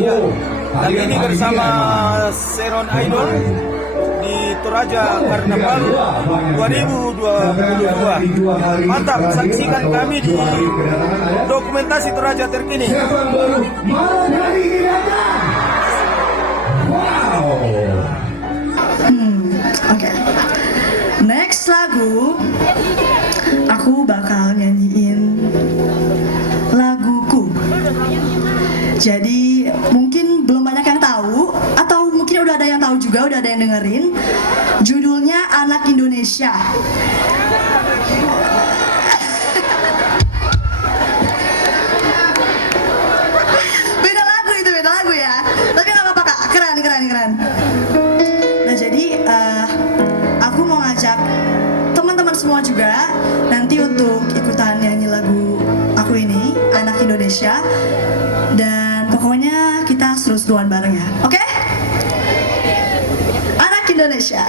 Iya, kali ini bersama Seron Idol di Toraja Karnaval 2022. Mantap, saksikan kami di dokumentasi Toraja terkini. Oke. Next lagu, aku bakal nyanyiin laguku. Jadi mungkin belum banyak yang tahu, atau mungkin udah ada yang tahu juga, udah ada yang dengerin. Judulnya Anak Indonesia. Beda lagu itu, beda lagu ya. Tapi nggak apa-apa Kak, keren. Nah jadi aku mau ngajak teman-teman semua juga nanti untuk ikutan nyanyi lagu aku ini, Anak Indonesia. Dan pokoknya kita seru-seruan bareng ya, oke? Anak Indonesia.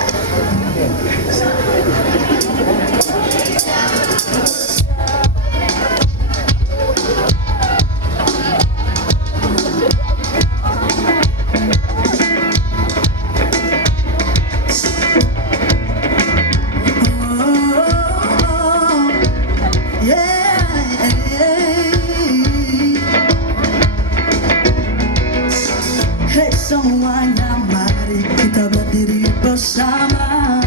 Semuanya mari kita berdiri bersama,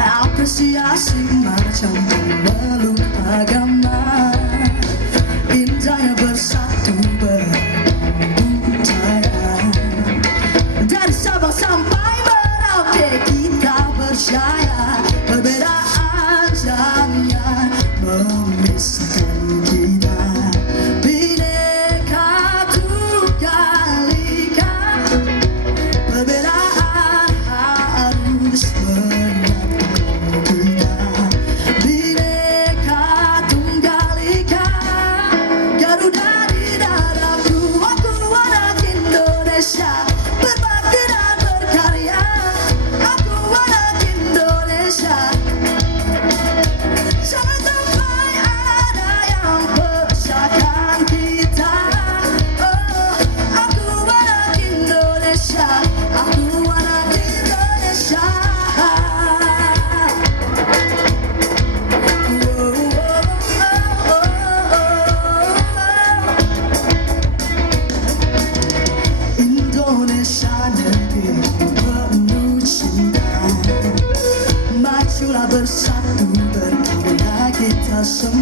apresiasi macam pemeluk agama, indahnya bersatu berbudaya, dari Sabang sampai Merauke kita percaya, perbedaan jangan memisahkan kita. Bersatu berkarya kita semua.